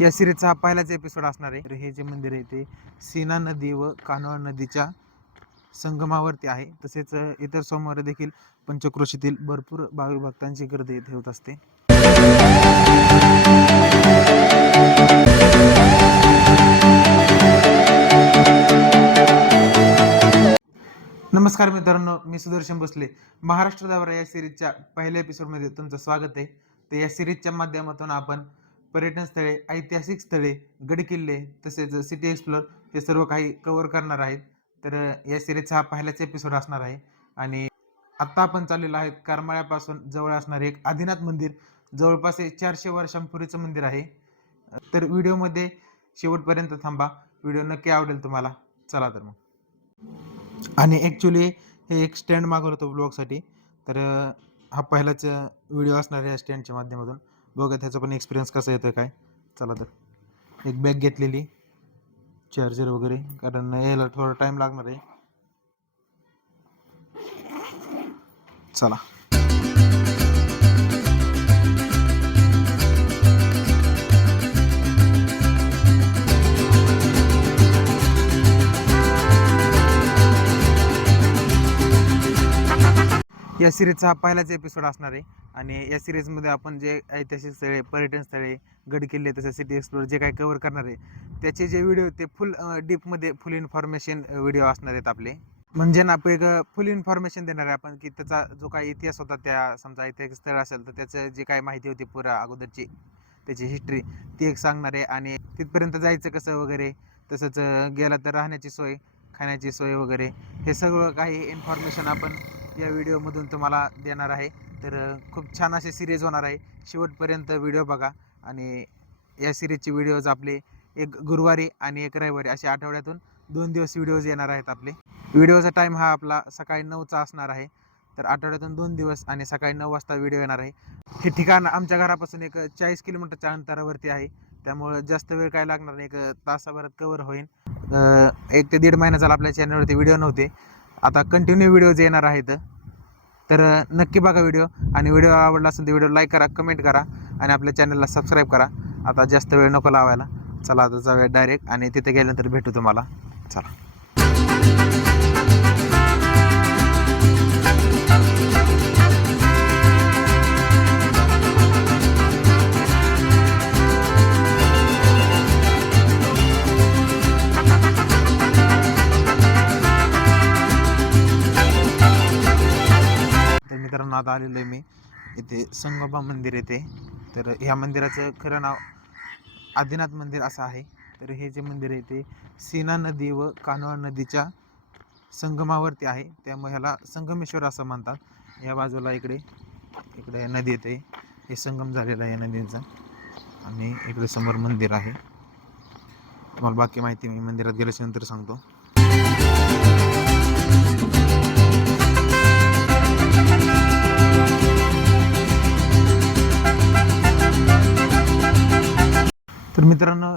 या सिरीजचा हा पहिलाच एपिसोड असणार आहे. तर हे जे मंदिर आहे ते सीना नदी व कानवा नदीच्या संगमावरती आहे. तसेच इतर सोमवार देखील पंचक्रोशीतील भरपूर भाविक भक्तांची गर्दी येथे होत असते. नमस्कार मित्रांनो मी सुदर्शन भोसले. महाराष्ट्र दौरा या सिरीजच्या पहिल्या एपिसोडमध्ये तुमचं स्वागत आहे. तर या सिरीजच्या माध्यमातून आपण पर्यटन स्थळे ऐतिहासिक स्थळे गडकिल्ले तसेच सिटी एक्सप्लोर हे सर्व काही कव्हर करणार आहेत. तर या सिरीजचा हा पहिलाच एपिसोड असणार आहे. आणि आत्ता आपण चाललेलो आहेत करमाळ्यापासून जवळ असणारे एक आदिनाथ मंदिर. जवळपास हे चारशे वर्षांपूर्वीचं मंदिर आहे. तर व्हिडिओमध्ये शेवटपर्यंत थांबा. व्हिडिओ नक्की आवडेल तुम्हाला. चला तर मग. आणि ॲक्च्युली हे एक स्टँड मागवलं होतं ब्लॉगसाठी तर हा पहिलाच व्हिडिओ असणार आहे या स्टँडच्या माध्यमातून. बघा त्याचा पण एक्सपिरियन्स कसा येतो काय. चला तर. एक बॅग घेतलेली. चार्जर वगैरे. कारण यायला थोडा टाईम लागणार आहे. चला. या सिरीजचा हा पहिलाच एपिसोड असणार आहे. आणि या सिरीजमध्ये आपण जे ऐतिहासिक स्थळे पर्यटन स्थळे गडकिल्ले तसेच सिटी एक्सप्लोर जे काही कवर करणार आहे त्याचे जे व्हिडिओ ते फुल डीपमध्ये फुल इन्फॉर्मेशन व्हिडिओ असणार आहेत आपले. म्हणजे ना आपण एक फुल इन्फॉर्मेशन देणार आहे आपण की त्याचा जो काही इतिहास होता त्या समजा ऐतिहासिक स्थळ असेल तर त्याचं जे काही माहिती होती पुरा अगोदरची त्याची हिस्ट्री ती एक सांगणार आहे. आणि तिथपर्यंत जायचं कसं वगैरे तसंच गेला तर राहण्याची सोय खाण्याची सोय वगैरे हे सगळं काही इन्फॉर्मेशन आपण या व्हिडिओमधून तुम्हाला देणार आहे. तर खूप छान अशी सिरीज होणार आहे. शेवटपर्यंत व्हिडिओ बघा आणि या सिरीजचे व्हिडिओज आपले एक गुरुवारी आणि एक रविवारी असे आठवड्यातून दोन दिवस व्हिडिओज येणार आहेत आपले. व्हिडिओचा टाईम हा आपला सकाळी नऊचा असणार आहे. तर आठवड्यातून दोन दिवस आणि सकाळी नऊ वाजता व्हिडिओ येणार आहे. हे ठिकाण आमच्या घरापासून एक चाळीस किलोमीटरच्या अंतरावरती आहे. त्यामुळं जास्त वेळ काय लागणार नाही. एक तासाभरात कवर होईल एक ते दीड महिना झाला आपल्या चॅनलवरती व्हिडिओ नव्हते. आता कंटिन्यू व्हिडिओज येणार आहेत तर नक्की बघा व्हिडिओ आणि व्हिडिओ आवडला असेल तर व्हिडिओ लाईक करा कमेंट करा. आणि आपल्या चॅनलला सबस्क्राईब करा. आता जास्त वेळ नको लावायला. चला आता जाऊया डायरेक्ट आणि तिथे गेल्यानंतर भेटू तुम्हाला. चला. तर आलेलो आहे मी. इथे संगोबा मंदिर येते. तर ह्या मंदिराचं खरं नाव आदिनाथ मंदिर असं आहे. तर हे जे मंदिर आहे ते सीना नदी व कानवा नदीच्या संगमावरती आहे. त्यामुळे ह्याला संगमेश्वर असं म्हणतात. या बाजूला इकडे इकडे नदी येते. हे संगम झालेला आहे या नदीचा. आणि इकडे समोर मंदिर आहे. तुम्हाला बाकी माहिती मी मंदिरात गेल्याच्यानंतर सांगतो. तर मित्रांनो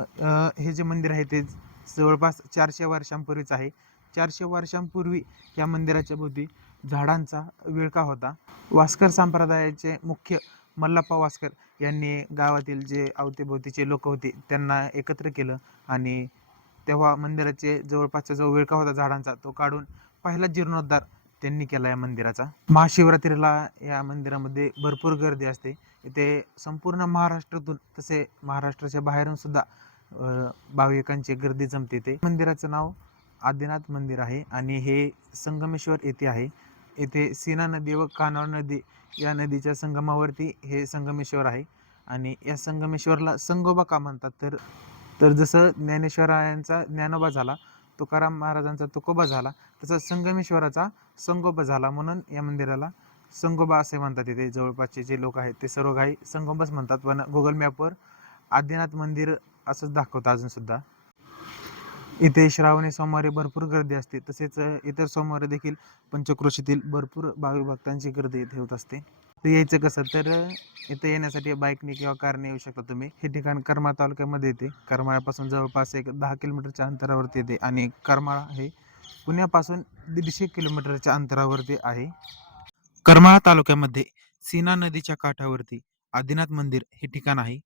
हे जे मंदिर आहे ते जवळपास चारशे वर्षांपूर्वीच आहे. चारशे वर्षांपूर्वी या मंदिराच्या भोवती झाडांचा विळका होता. वास्कर संप्रदायाचे मुख्य मल्लप्पा वास्कर यांनी गावातील जे अवतीभोवतीचे लोक होते त्यांना एकत्र केलं आणि तेव्हा मंदिराचे जवळपासचा जो विळका होता झाडांचा तो काढून पहिला जीर्णोद्धार त्यांनी केला या मंदिराचा. महाशिवरात्रीला या मंदिरामध्ये भरपूर गर्दी असते. इथे संपूर्ण महाराष्ट्रातून तसे महाराष्ट्राच्या बाहेरून सुद्धा भाविकांची गर्दी जमते ते मंदिराचं नाव आदिनाथ मंदिर आहे आणि हे संगमेश्वर येथे आहे. येथे सीना नदी व कानवा नदी या नदीच्या संगमावरती हे संगमेश्वर आहे. आणि या संगमेश्वरला संगोबा का म्हणतात? तर तर जसं ज्ञानेश्वरायांचा ज्ञानोबा झाला तुकाराम महाराजांचा तुकोबा झाला तसं संगमेश्वराचा संगोबा झाला म्हणून या मंदिराला संगोबा असे म्हणतात इथे जवळपासचे जे लोक आहेत ते सर्व काही संगोबाच म्हणतात. पण गुगल मॅपवर आदिनाथ मंदिर असंच दाखवतं अजून सुद्धा. इथे श्रावणी सोमवारी भरपूर गर्दी असते. तसेच इतर सोमवारी देखील पंचक्रोशीतील भरपूर भाविक भक्तांची गर्दी इथे होत असते. तर यायचं कसं? तर इथे येण्यासाठी बाईकने किंवा कारने येऊ शकता तुम्ही. हे ठिकाण करमाळा तालुक्यामध्ये येते. करमाळ्यापासून जवळपास एक दहा किलोमीटरच्या अंतरावरती येते. आणि करमाळा हे पुण्यापासून दीडशे किलोमीटरच्या अंतरावरती आहे. करमाळा तालुक्यामध्ये सीना नदीच्या काठावरती आदिनाथ मंदिर हे ठिकाण आहे.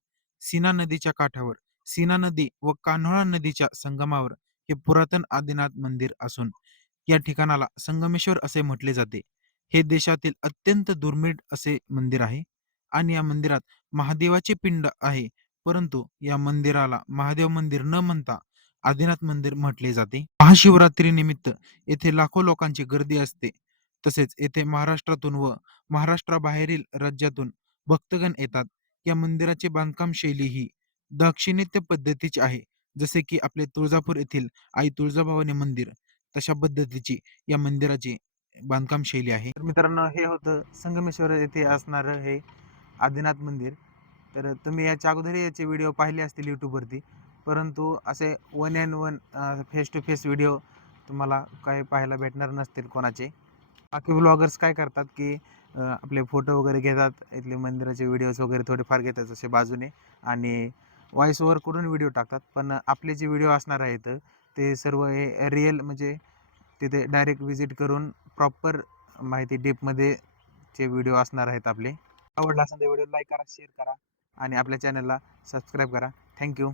सीना नदीच्या काठावर सीना नदी व कान्होळा नदीच्या संगमावर हे पुरातन आदिनाथ मंदिर असून या ठिकाणाला संगमेश्वर असे म्हटले जाते. हे देशातील अत्यंत दुर्मिळ असे मंदिर आहे आणि या मंदिरात महादेवाचे पिंड आहे. परंतु या मंदिराला महादेव मंदिर न म्हणता आदिनाथ मंदिर म्हटले जाते. महाशिवरात्री निमित्त येथे लाखो लोकांची गर्दी असते. तसेच येथे महाराष्ट्रातून व महाराष्ट्राबाहेरील राज्यातून भक्तगण येतात. या मंदिराची बांधकाम शैली ही दाक्षिणात्य पद्धतीची आहे. जसे की आपले तुळजापूर येथील आई तुळजाभवानी मंदिर तशा पद्धतीची या मंदिराची बांधकाम शैली आहे. तर मित्रांनो हे होतं संगमेश्वर येथे असणारं हे आदिनाथ मंदिर. तर तुम्ही याच्या अगोदरही याचे व्हिडिओ पाहिले असतील यूट्यूबवरती परंतु असे one and one face to face video तुम्हाला काही पाहायला भेटणार नसतील कोणाचे. बाकी व्लॉगर्स काय करतात की आपले फोटो वगैरे घेतात इथले मंदिराचे व्हिडिओज वगैरे थोडेफार घेतात असे बाजूने. आणि व्हॉइस ओव्हर करून व्हिडिओ टाकतात. पण आपले जे व्हिडिओ असणार आहेत ते सर्व हे रिअल म्हणजे तिथे डायरेक्ट व्हिजिट करून प्रॉपर माहिती डीपमध्ये चे व्हिडिओ असणार आहेत आपले. आवडला असेल तर व्हिडिओ लाईक करा शेअर करा आणि आपल्या चॅनलला सबस्क्राईब करा. थँक्यू